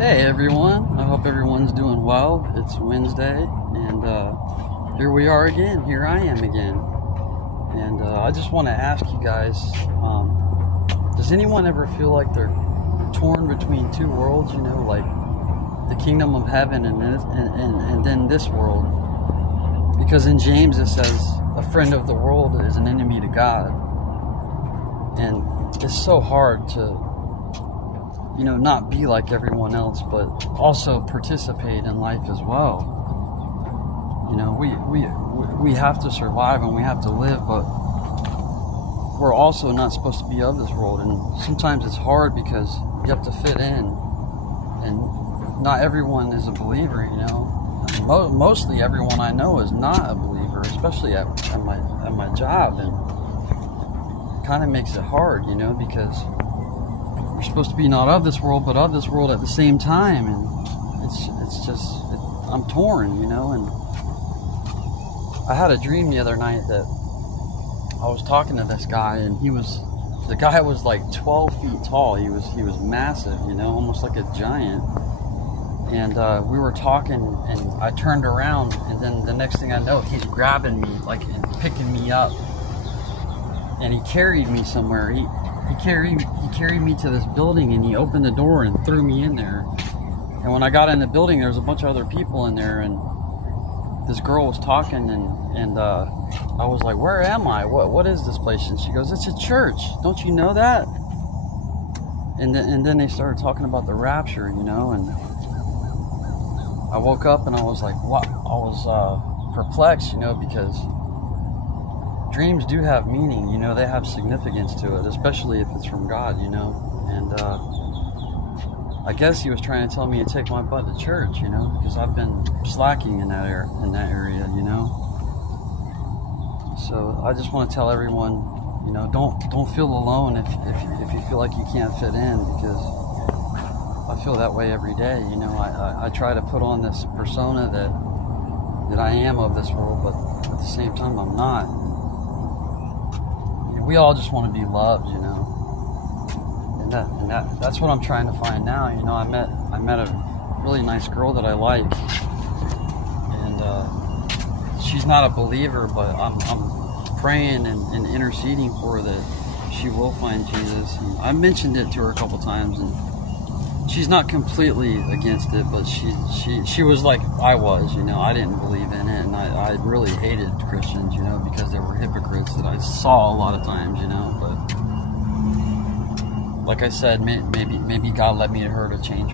Hey everyone, I hope everyone's doing well. It's Wednesday, and here we are again. Here I am again. And I just want to ask you guys, does anyone ever feel like they're torn between two worlds, like the kingdom of heaven and then this world? Because in James it says, a friend of the world is an enemy to God. And it's so hard to not be like everyone else, but also participate in life as well. We have to survive and we have to live, but we're also not supposed to be of this world. And sometimes it's hard because you have to fit in, and not everyone is a believer. Mostly everyone I know is not a believer, especially at my job, and it kind of makes it hard, because we're supposed to be not of this world, but of this world at the same time, and I'm torn, and I had a dream the other night that I was talking to this guy, and the guy was like 12 feet tall. He was massive, almost like a giant. And we were talking, and I turned around, and then the next thing I know, he's grabbing me, and picking me up, and he carried me somewhere. He carried me to this building, and he opened the door and threw me in there. And when I got in the building, there was a bunch of other people in there, and this girl was talking, and I was like, "Where am I? What is this place?" And she goes, "It's a church. Don't you know that?" And then they started talking about the rapture, and I woke up and I was like, "What?" I was perplexed, because dreams do have meaning, they have significance to it, especially if it's from God, and I guess he was trying to tell me to take my butt to church, because I've been slacking in that area, So I just want to tell everyone, don't feel alone if you feel like you can't fit in, because I feel that way every day. I try to put on this persona that I am of this world, but at the same time I'm not. We all just want to be loved, and that's what I'm trying to find now. I met a really nice girl that I like, and she's not a believer, but I'm praying and interceding for her that she will find Jesus. And I mentioned it to her a couple times, and she's not completely against it, but she was like I was, I didn't believe in it, and I really hated Christians, because they were hypocrites that I saw a lot of times, but like I said, maybe God led me to her to change